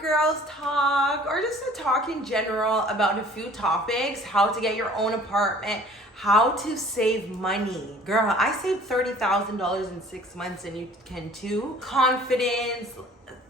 girls talk, or just a talk in general about a few topics: how to get your own apartment, how to save money. Girl, I saved $30,000 in 6 months, and you can too. Confidence,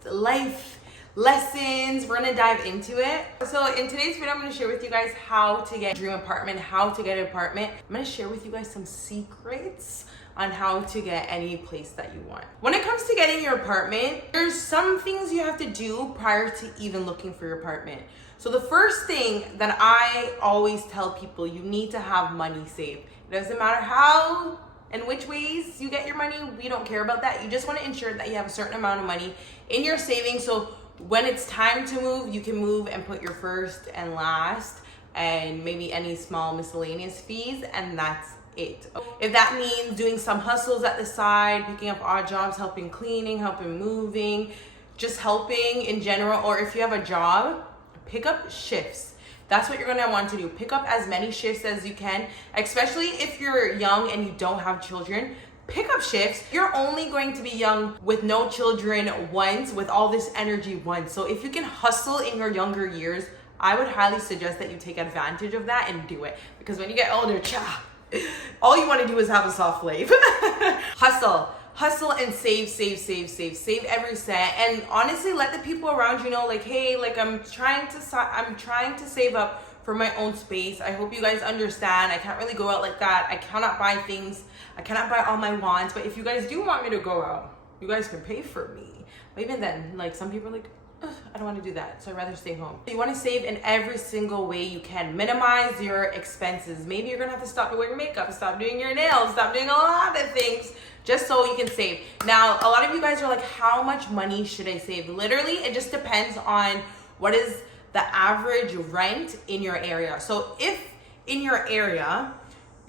life lessons, we're gonna dive into it. So in today's video, I'm gonna share with you guys how to get a dream apartment, how to get an apartment. I'm gonna share with you guys some secrets on how to get any place that you want. When it comes to getting your apartment, there's some things you have to do prior to even looking for your apartment. So the first thing that I always tell people, you need to have money saved. It doesn't matter how and which ways you get your money, we don't care about that. You just want to ensure that you have a certain amount of money in your savings, so when it's time to move, you can move and put your first and last and maybe any small miscellaneous fees, and that's it. If that means doing some hustles at the side, picking up odd jobs, helping cleaning, helping moving, just helping in general, or if you have a job, pick up shifts. That's what you're gonna want to do. Pick up as many shifts as you can, especially if you're young and you don't have children. Pick up shifts. You're only going to be young with no children once, with all this energy once. So if you can hustle in your younger years, I would highly suggest that you take advantage of that and do it. Because when you get older, all you want to do is have a soft life. Hustle and save every cent. And honestly, let the people around you know, like, hey, like I'm trying to save up for my own space. I hope you guys understand. I can't really go out like that. I cannot buy things. I cannot buy all my wants. But if you guys do want me to go out, you guys can pay for me. But even then, like, some people are like, I don't want to do that, so I'd rather stay home. You want to save in every single way you can. Minimize your expenses. Maybe you're gonna have to stop wearing makeup, stop doing your nails, stop doing a lot of things just so you can save. Now, a lot of you guys are like, how much money should I save? Literally, it just depends on what is the average rent in your area. So if in your area,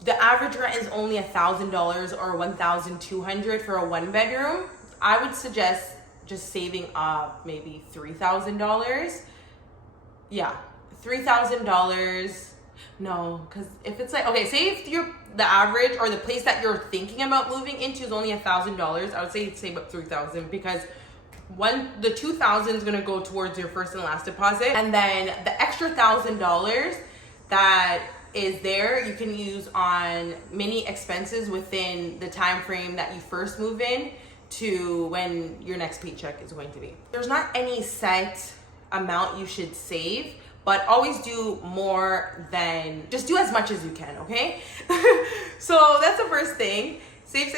the average rent is only $1,000 or $1,200 for a 1-bedroom, I would suggest just saving up maybe $3,000. Yeah, $3,000. No, because if it's like, okay, say if the average or the place that you're thinking about moving into is only $1,000, I would say save up $3,000, because the $2,000 is gonna go towards your first and last deposit, and then the extra $1,000 that is there you can use on many expenses within the time frame that you first move in to when your next paycheck is going to be. There's not any set amount you should save, but always do more than, just do as much as you can, okay? So that's the first thing. Save.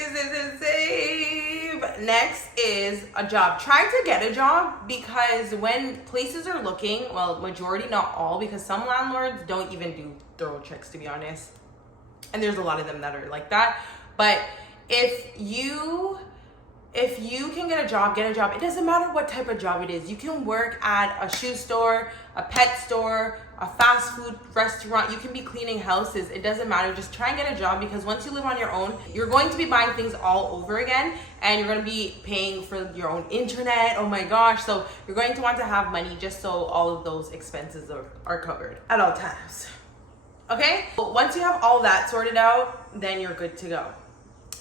Next is a job. Try to get a job, because when places are looking, well, majority, not all, because some landlords don't even do thorough checks, to be honest. And there's a lot of them that are like that. But if you can get a job, get a job. It doesn't matter what type of job it is. You can work at a shoe store, a pet store, a fast food restaurant. You can be cleaning houses. It doesn't matter. Just try and get a job, because once you live on your own, you're going to be buying things all over again, and you're going to be paying for your own internet. Oh my gosh. So you're going to want to have money just so all of those expenses are covered at all times. Okay? Once you have all that sorted out, then you're good to go.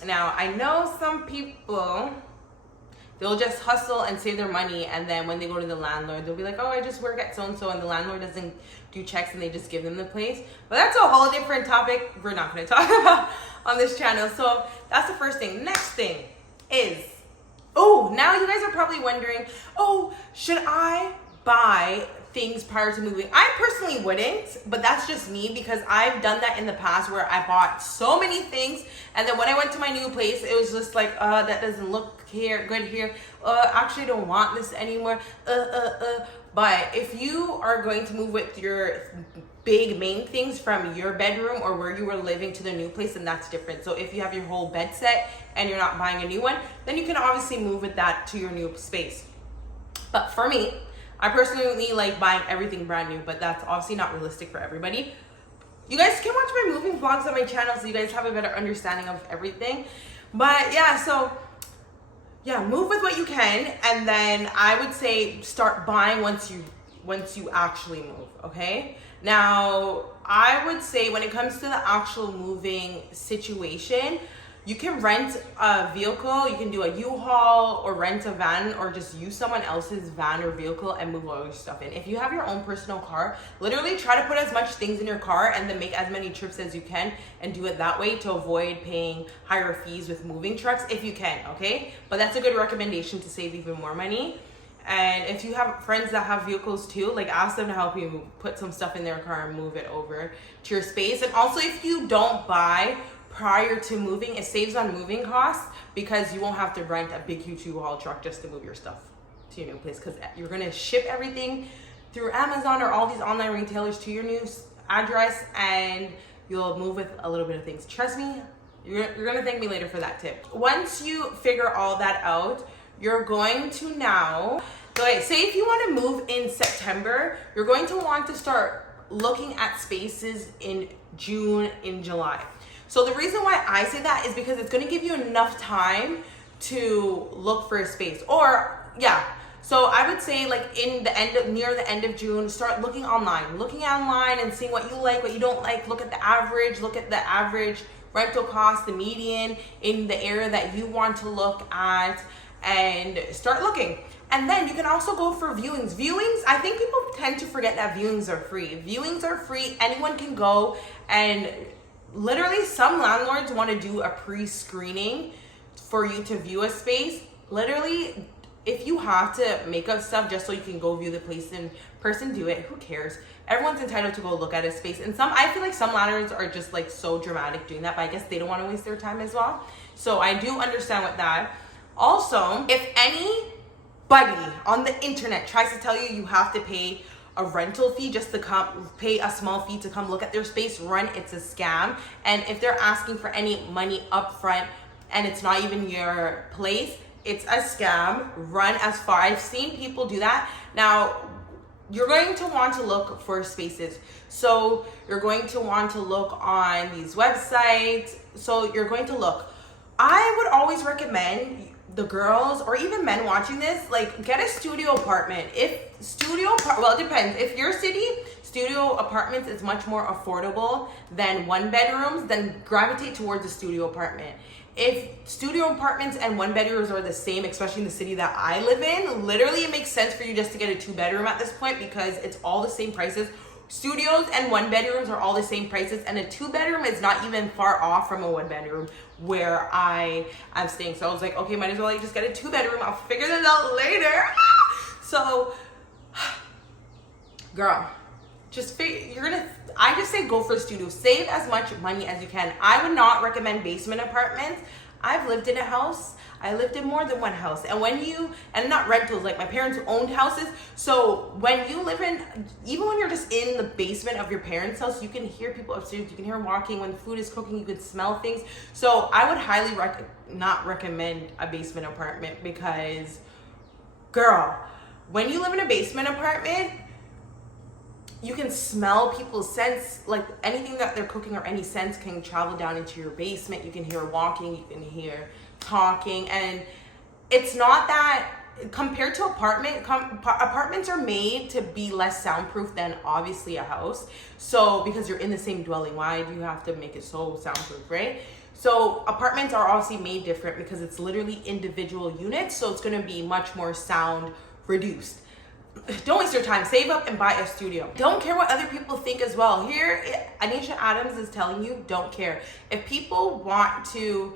Now, I know some people, they'll just hustle and save their money, and then when they go to the landlord, they'll be like, oh, I just work at so-and-so, and the landlord doesn't do checks and they just give them the place. But that's a whole different topic we're not going to talk about on this channel. So that's the first thing. Next thing is, oh, now you guys are probably wondering, oh, should I buy things prior to moving? I personally wouldn't, but that's just me, because I've done that in the past where I bought so many things, and then when I went to my new place, it was just like, that doesn't look good here. Actually, I don't want this anymore. But if you are going to move with your big main things from your bedroom or where you were living to the new place, then that's different. So if you have your whole bed set and you're not buying a new one, then you can obviously move with that to your new space. But for me, I personally like buying everything brand new, but that's obviously not realistic for everybody. You guys can watch my moving vlogs on my channel so you guys have a better understanding of everything. But yeah, so yeah, move with what you can, and then I would say start buying once you actually move, okay? Now, I would say when it comes to the actual moving situation, You can rent a vehicle, you can do a U-Haul or rent a van or just use someone else's van or vehicle and move all your stuff in. If you have your own personal car, literally try to put as much things in your car and then make as many trips as you can and do it that way to avoid paying higher fees with moving trucks if you can, okay? But that's a good recommendation to save even more money. And if you have friends that have vehicles too, like ask them to help you put some stuff in their car and move it over to your space. And also if you don't buy prior to moving, it saves on moving costs because you won't have to rent a big huge U-Haul truck just to move your stuff to your new place, because you're going to ship everything through Amazon or all these online retailers to your new address, and you'll move with a little bit of things. Trust me, you're going to thank me later for that tip. Once you figure all that out, you're going to now, okay, say if you want to move in September, you're going to want to start looking at spaces in June, in July. So the reason why I say that is because it's going to give you enough time to look for a space. Or yeah, so I would say like near the end of June, start looking online and seeing what you like, what you don't like. Look at the average rental cost, the median in the area that you want to look at, and start looking. And then you can also go for viewings. Viewings, I think people tend to forget that viewings are free. Viewings are free. Anyone can go, and literally some landlords want to do a pre-screening for you to view a space. Literally, if you have to make up stuff just so you can go view the place in person, do it. Who cares? Everyone's entitled to go look at a space. And I feel like some landlords are just like so dramatic doing that, but I guess they don't want to waste their time as well. So I do understand with that. Also, if anybody on the internet tries to tell you you have to pay a rental fee just to come, pay a small fee to come look at their space, run, it's a scam. And if they're asking for any money up front and it's not even your place, it's a scam. Run as far. I've seen people do that. Now, you're going to want to look for spaces. So you're going to want to look on these websites. So you're going to look. I would always recommend the girls or even men watching this, like get a studio apartment. Well, it depends. If your city, studio apartments is much more affordable than one bedrooms, then gravitate towards a studio apartment. If studio apartments and one bedrooms are the same, especially in the city that I live in, literally it makes sense for you just to get a 2-bedroom at this point because it's all the same prices. Studios and 1-bedrooms are all the same prices, and a 2-bedroom is not even far off from a 1-bedroom where I am staying. So I was like, okay, might as well just get a 2-bedroom. I'll figure that out later. So, girl, I just say go for a studio. Save as much money as you can. I would not recommend basement apartments. I've lived in a house. I lived in more than one house. And not rentals, like my parents owned houses. So when you live even when you're just in the basement of your parents' house, you can hear people upstairs, you can hear them walking. When food is cooking, you can smell things. So I would highly not recommend a basement apartment because, girl, when you live in a basement apartment, you can smell people's scents, like anything that they're cooking or any scents can travel down into your basement. You can hear walking, you can hear talking, and it's not that compared to apartments are made to be less soundproof than obviously a house. So because you're in the same dwelling, why do you have to make it so soundproof, right? So apartments are obviously made different because it's literally individual units, so it's going to be much more sound reduced. Don't waste your time. Save up and buy a studio. Don't care what other people think as well. Here, Annesha Adams is telling you, don't care. If people want to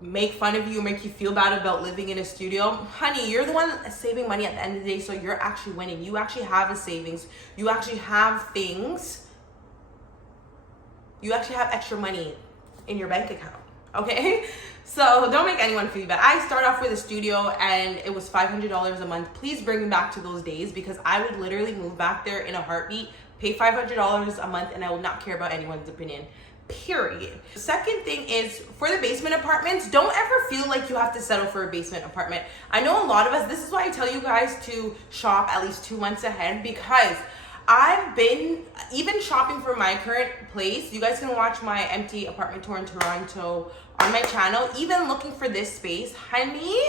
make fun of you or make you feel bad about living in a studio, honey, you're the one saving money at the end of the day, so you're actually winning. You actually have a savings. You actually have things. You actually have extra money in your bank account, okay? So don't make anyone feel bad. I start off with a studio and it was $500 a month. Please bring me back to those days because I would literally move back there in a heartbeat, pay $500 a month, and I will not care about anyone's opinion. Period. The second thing is for the basement apartments, don't ever feel like you have to settle for a basement apartment. I know a lot of us, this is why I tell you guys to shop at least 2 months ahead, because I've been even shopping for my current place. You guys can watch my empty apartment tour in Toronto on my channel. Even looking for this space, honey,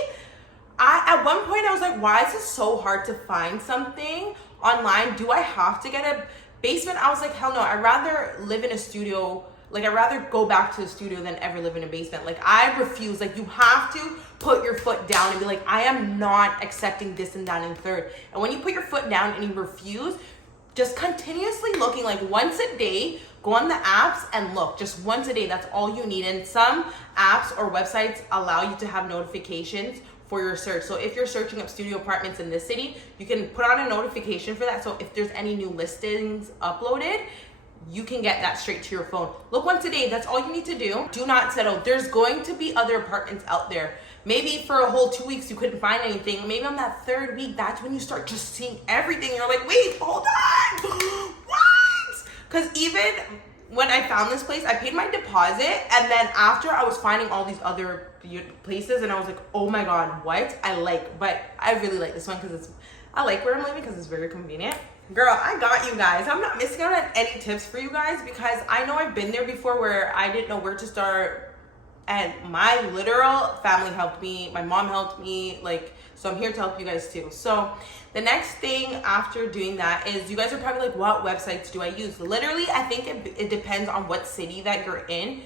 at one point I was like, why is it so hard to find something online? Do I have to get a basement? I was like, hell no, I'd rather live in a studio Like, I'd rather go back to the studio than ever live in a basement. Like, I refuse. Like, you have to put your foot down and be like, I am not accepting this and that and third. And when you put your foot down and you refuse, just continuously looking, like once a day, go on the apps and look just once a day. That's all you need. And some apps or websites allow you to have notifications for your search. So if you're searching up studio apartments in this city, you can put on a notification for that. So if there's any new listings uploaded, you can get that straight to your phone. Look once a day. That's all you need to do. Do not settle. There's going to be other apartments out there. Maybe for a whole 2 weeks you couldn't find anything. Maybe on that third week, that's when you start just seeing everything. You're like, wait, hold on. What? Because even when I found this place, I paid my deposit, and then after I was finding all these other places, and I was like, oh my God, what? But I really like this one because I like where I'm living because it's very convenient. Girl, I got you guys. I'm not missing out on any tips for you guys because I know I've been there before where I didn't know where to start. And my literal family helped me. My mom helped me. So I'm here to help you guys too. So the next thing after doing that is you guys are probably like, what websites do I use? Literally, I think it depends on what city that you're in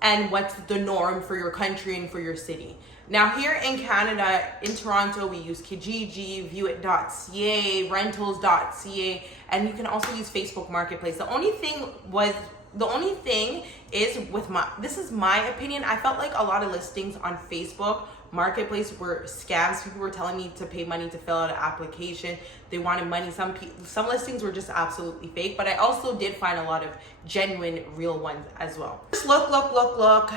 and what's the norm for your country and for your city. Now here in Canada, in Toronto, we use Kijiji, viewit.ca, rentals.ca, and you can also use Facebook Marketplace. The only thing is this is my opinion, I felt like a lot of listings on Facebook Marketplace were scams. People were telling me to pay money to fill out an application. They wanted money. Some listings were just absolutely fake, but I also did find a lot of genuine, real ones as well. Just look.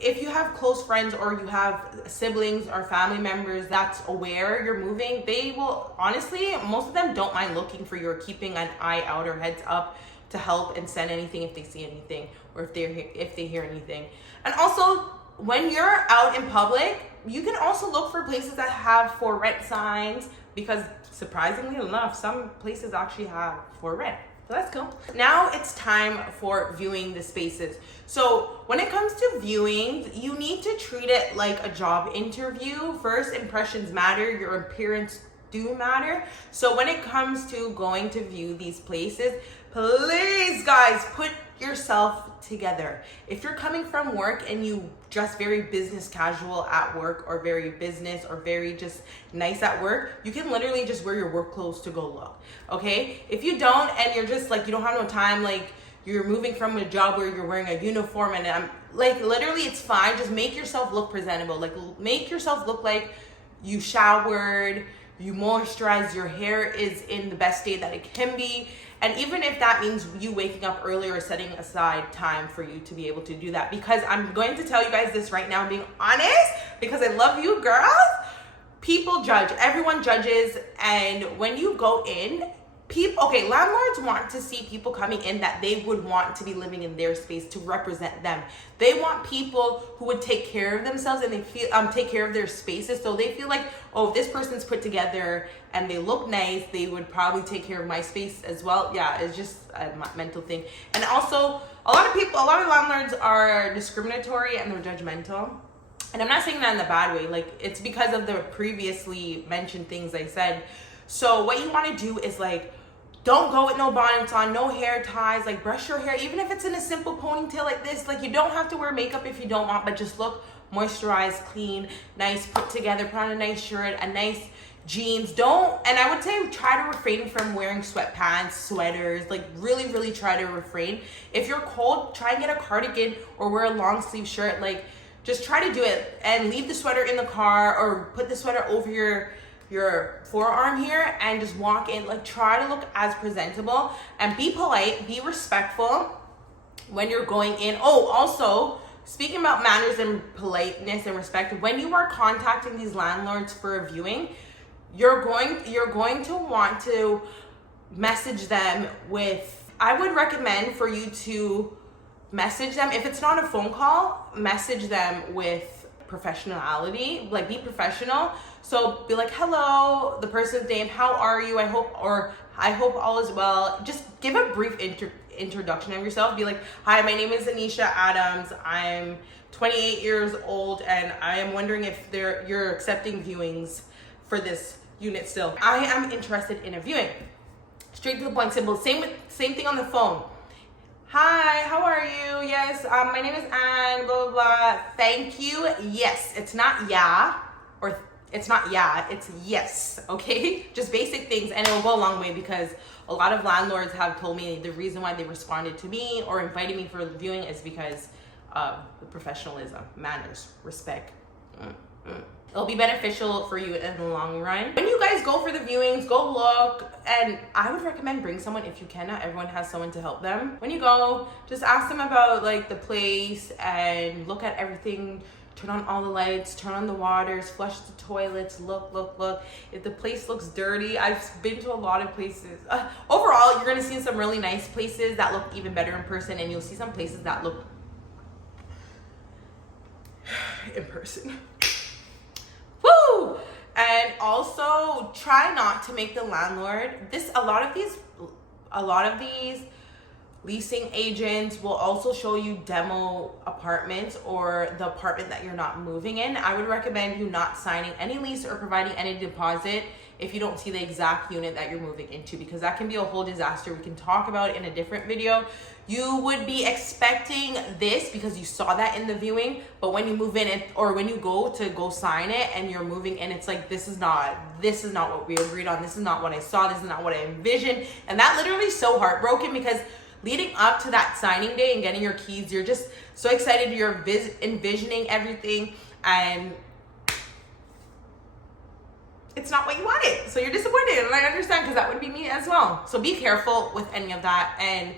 If you have close friends or you have siblings or family members that's aware you're moving, they will, honestly, most of them don't mind looking for you or keeping an eye out or heads up to help and send anything if they see anything or if they hear anything. And also, when you're out in public, you can also look for places that have for rent signs, because surprisingly enough, some places actually have for rent. So that's cool. Now it's time for viewing the spaces. So when it comes to viewing, you need to treat it like a job interview. First impressions matter, your appearance do matter. So when it comes to going to view these places, please guys, put yourself together. If you're coming from work and you dress very business casual at work, or very business or very just nice at work, you can literally just wear your work clothes to go look, okay? If you don't, and you're just like, you don't have no time, like you're moving from a job where you're wearing a uniform, and I'm like, literally it's fine, just make yourself look presentable. Like, make yourself look like you showered, you moisturize, your hair is in the best state that it can be. And even if that means you waking up early or setting aside time for you to be able to do that. Because I'm going to tell you guys this right now, I'm being honest, because I love you girls. People judge, everyone judges. And when you go in, landlords want to see people coming in that they would want to be living in their space, to represent them. They want people who would take care of themselves and they feel take care of their spaces. So they feel like, oh, if this person's put together and they look nice, they would probably take care of my space as well. Yeah, it's just a mental thing. And also, a lot of landlords are discriminatory and they're judgmental. And I'm not saying that in a bad way. Like, it's because of the previously mentioned things I said. So what you want to do is, like, don't go with no bonnets on, no hair ties, like brush your hair, even if it's in a simple ponytail like this. Like, you don't have to wear makeup if you don't want, but just look moisturized, clean, nice, put together, put on a nice shirt, a nice jeans. And I would say try to refrain from wearing sweatpants, sweaters, like really, really try to refrain. If you're cold, try and get a cardigan or wear a long sleeve shirt. Like, just try to do it and leave the sweater in the car, or put the sweater over your forearm here and just walk in. Like, try to look as presentable and be polite, be respectful when you're going in. Oh, also, speaking about manners and politeness and respect, when you are contacting these landlords for a viewing, you're going to want to message them with, I would recommend for you to message them, if it's not a phone call, message them with professionality. Like, be professional. So be like, hello, the person's name, how are you? I hope all is well. Just give a brief introduction of yourself. Be like, hi, my name is Annesha Adams. I'm 28 years old and I am wondering if you're accepting viewings for this unit still. I am interested in a viewing. Straight to the point, simple. Same thing on the phone. Hi, how are you? Yes, my name is Anne, blah, blah, blah. Thank you. Yes, it's not yeah, or it's not yeah, it's yes, okay? Just basic things, and it'll go a long way because a lot of landlords have told me the reason why they responded to me or invited me for the viewing is because of the professionalism, manners, respect. It'll be beneficial for you in the long run. When you guys go for the viewings, go look, and I would recommend bring someone if you can. Not everyone has someone to help them. When you go, just ask them about like the place and look at everything. Turn on all the lights, turn on the waters, flush the toilets, look. If the place looks dirty, I've been to a lot of places. Overall, you're gonna see some really nice places that look even better in person, and you'll see some places that look in person. Woo! And also try not to make the landlord a lot of these leasing agents will also show you demo apartments or the apartment that you're not moving in. I would recommend you not signing any lease or providing any deposit if you don't see the exact unit that you're moving into, because that can be a whole disaster. We can talk about it in a different video. You would be expecting this because you saw that in the viewing, but when you move in or when you go sign it and you're moving in, it's like, this is not what we agreed on. This is not what I saw. This is not what I envisioned. And that literally is so heartbroken because leading up to that signing day and getting your keys, you're just so excited. You're envisioning everything, and it's not what you wanted. So you're disappointed, and I understand because that would be me as well. So be careful with any of that. And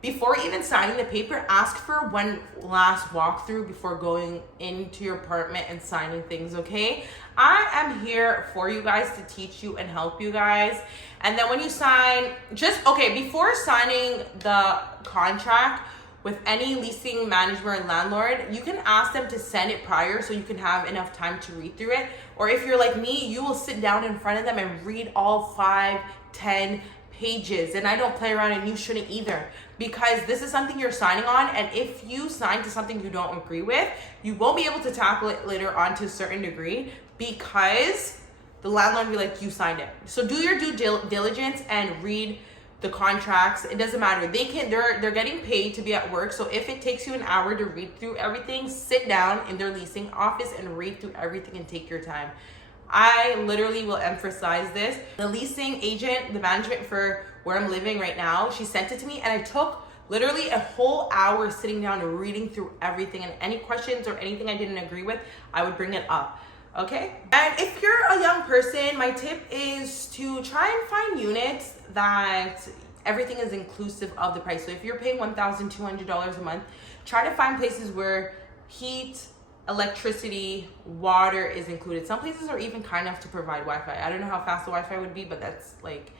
before even signing the paper, ask for one last walkthrough before going into your apartment and signing things, okay? I am here for you guys to teach you and help you guys. And then when you sign, before signing the contract with any leasing manager and landlord, you can ask them to send it prior so you can have enough time to read through it. Or if you're like me, you will sit down in front of them and read all 5, 10 pages. And I don't play around, and you shouldn't either, because this is something you're signing on. And if you sign to something you don't agree with, you won't be able to tackle it later on to a certain degree because the landlord will be like, you signed it. So do your due diligence and read the contracts. It doesn't matter. They're getting paid to be at work. So if it takes you an hour to read through everything, sit down in their leasing office and read through everything and take your time. I literally will emphasize this. The leasing agent, the management for where I'm living right now, she sent it to me, and I took literally a whole hour sitting down and reading through everything, and any questions or anything I didn't agree with, I would bring it up. Okay? And if you're a young person, my tip is to try and find units that everything is inclusive of the price. So if you're paying $1,200 a month, try to find places where heat, electricity, water is included. Some places are even kind enough to provide Wi-Fi. I don't know how fast the Wi-Fi would be, but that's like,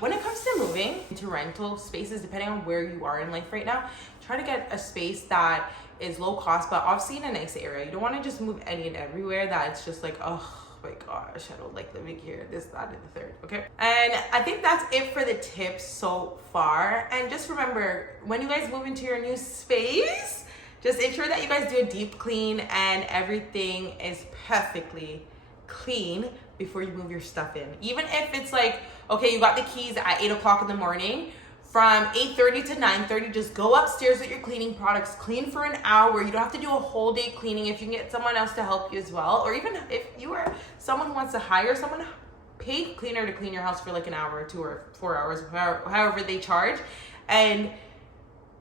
when it comes to moving into rental spaces, depending on where you are in life right now, try to get a space that is low cost, but obviously in a nice area. You don't want to just move any and everywhere that it's just like, oh my gosh, I don't like living here, this, that, and the third, okay? And I think that's it for the tips so far. And just remember, when you guys move into your new space, just ensure that you guys do a deep clean and everything is perfectly clean before you move your stuff in. Even if it's like, okay, you got the keys at 8 o'clock in the morning, from 8:30 to 9:30, just go upstairs with your cleaning products, clean for an hour. You don't have to do a whole day cleaning. If you can get someone else to help you as well, or even if you are someone who wants to hire someone, pay a cleaner to clean your house for like an hour or 2 or 4 hours, however they charge, and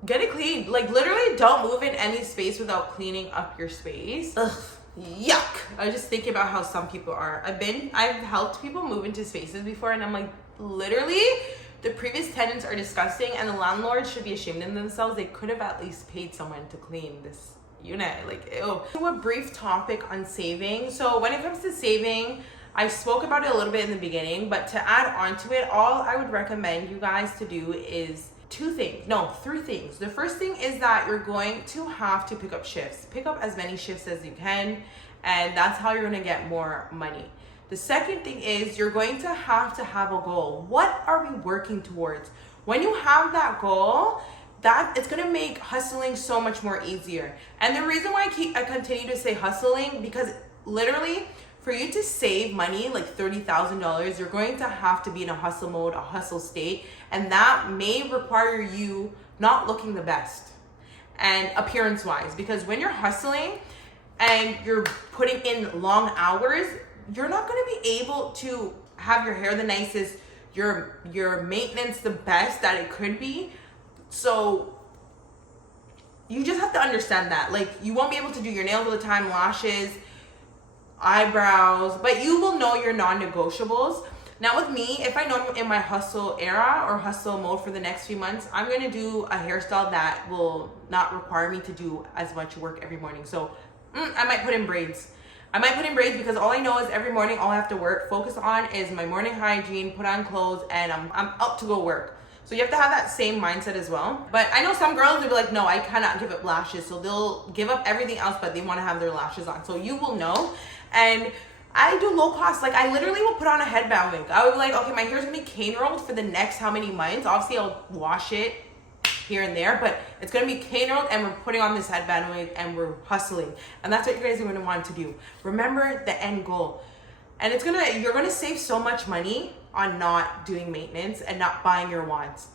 get it clean. Like literally don't move in any space without cleaning up your space. Ugh, yuck. I was just thinking about how some people are. I've helped people move into spaces before, and I'm like, literally, the previous tenants are disgusting, and the landlord should be ashamed of themselves. They could have at least paid someone to clean this unit. Like, ew. So a brief topic on saving. So when it comes to saving, I spoke about it a little bit in the beginning, but to add on to it, all I would recommend you guys to do is three things. The first thing is that you're going to have to pick up shifts. Pick up as many shifts as you can, and that's how you're gonna get more money. The second thing is you're going to have a goal. What are we working towards? When you have that goal, that it's gonna make hustling so much more easier. And the reason why I continue to say hustling, because literally for you to save money, like $30,000, you're going to have to be in a hustle mode, a hustle state, and that may require you not looking the best and appearance wise, because when you're hustling and you're putting in long hours, you're not going to be able to have your hair the nicest, your maintenance the best that it could be. So you just have to understand that. Like, you won't be able to do your nails all the time, lashes, eyebrows, but you will know your non-negotiables. Now with me, if I know I'm in my hustle era or hustle mode for the next few months, I'm going to do a hairstyle that will not require me to do as much work every morning. So I might put in braids. Because all I know is every morning all I have to focus on is my morning hygiene, put on clothes, and I'm up to go work. So you have to have that same mindset as well. But I know some girls will be like, no, I cannot give up lashes. So they'll give up everything else, but they want to have their lashes on. So you will know. And I do low cost. Like, I literally will put on a headband wig. I would be like, okay, my hair's gonna be cane rolled for the next how many months. Obviously, I'll wash it here and there, but it's gonna be cane rolled, and we're putting on this headband wig and we're hustling. And that's what you guys are gonna want to do. Remember the end goal. And you're gonna save so much money on not doing maintenance and not buying your wants.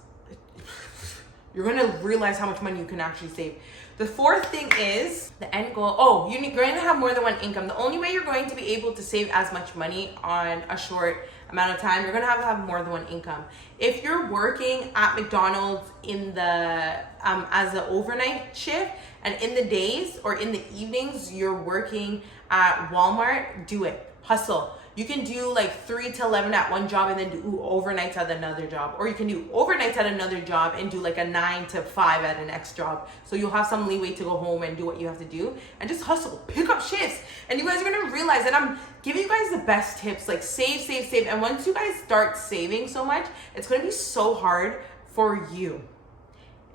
You're gonna realize how much money you can actually save. The fourth thing is the end goal. You're going to have more than one income. The only way you're going to be able to save as much money on a short amount of time, you're going to have more than one income. If you're working at McDonald's in the as an overnight shift, and in the days or in the evenings you're working at Walmart, do it. Hustle. You can do like 3 to 11 at one job and then do overnights at another job. Or you can do overnights at another job and do like a 9 to 5 at the next job. So you'll have some leeway to go home and do what you have to do. And just hustle. Pick up shifts. And you guys are going to realize that I'm giving you guys the best tips. Like save. And once you guys start saving so much, it's going to be so hard for you.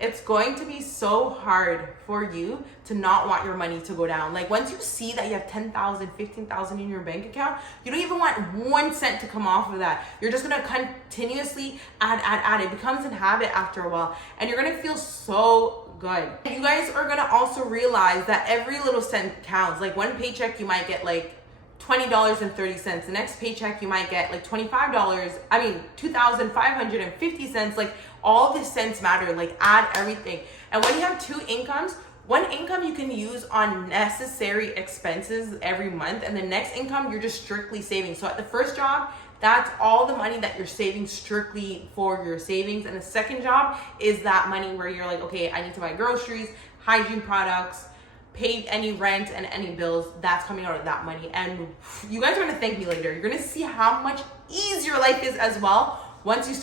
It's going to be so hard for you to not want your money to go down. Like, once you see that you have 10,000, 15,000 in your bank account, you don't even want 1 cent to come off of that. You're just gonna continuously add. It becomes a habit after a while, and you're gonna feel so good. You guys are gonna also realize that every little cent counts. Like, one paycheck you might get like $20.30. The next paycheck you might get like $2,550. Like, all the cents matter. Like, add everything. And when you have 2 incomes, one income you can use on necessary expenses every month, and the next income you're just strictly saving. So at the first job, that's all the money that you're saving strictly for your savings. And the second job is that money where you're like, okay, I need to buy groceries, hygiene products, pay any rent and any bills. That's coming out of that money. And you guys are going to thank me later. You're going to see how much easier life is as well once you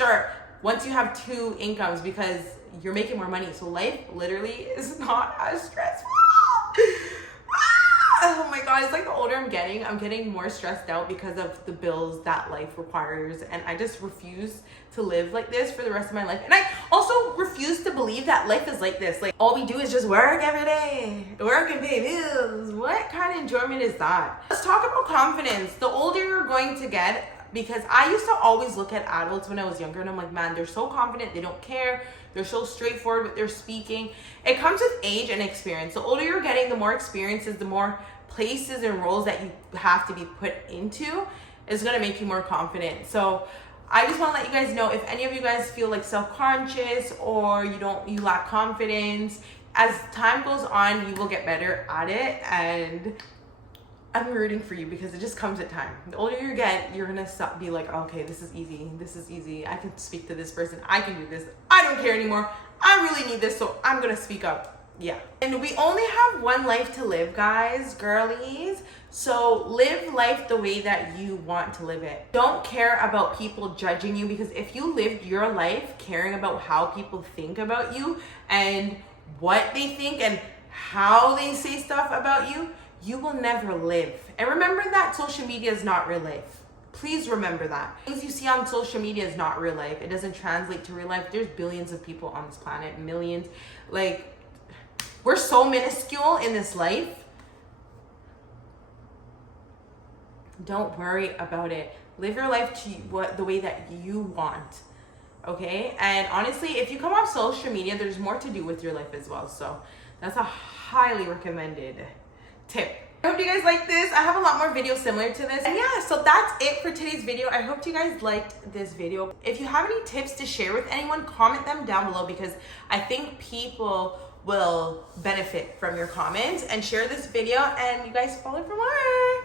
have 2 incomes, because you're making more money. So life literally is not as stressful. Oh my God, it's like the older I'm getting more stressed out because of the bills that life requires. And I just refuse to live like this for the rest of my life. And I also refuse to believe that life is like this. Like, all we do is just work every day. Work and pay bills. What kind of enjoyment is that? Let's talk about confidence. The older you're going to get, because I used to always look at adults when I was younger and I'm like, man, they're so confident. They don't care. They're so straightforward with their speaking. It comes with age and experience. The older you're getting, the more experiences, the more places and roles that you have to be put into is going to make you more confident. So I just want to let you guys know, if any of you guys feel like self-conscious or you lack confidence, as time goes on, you will get better at it. And I'm rooting for you, because it just comes at time. The older you get, you're gonna be like, okay, this is easy. I can speak to this person. I can do this. I don't care anymore. I really need this, so I'm gonna speak up. Yeah. And we only have one life to live, guys, girlies. So live life the way that you want to live it. Don't care about people judging you, because if you lived your life caring about how people think about you and what they think and how they say stuff about you, you will never live. And remember that social media is not real life. Please remember that. Things you see on social media is not real life. It doesn't translate to real life. There's billions of people on this planet, millions. Like, we're so minuscule in this life. Don't worry about it. Live your life the way that you want. Okay? And honestly, if you come off social media, there's more to do with your life as well. So that's a highly recommended tip. I hope you guys like this. I have a lot more videos similar to this. And yeah, so that's it for today's video. I hope you guys liked this video. If you have any tips to share with anyone, comment them down below, because I think people will benefit from your comments. And share this video, and you guys follow for more.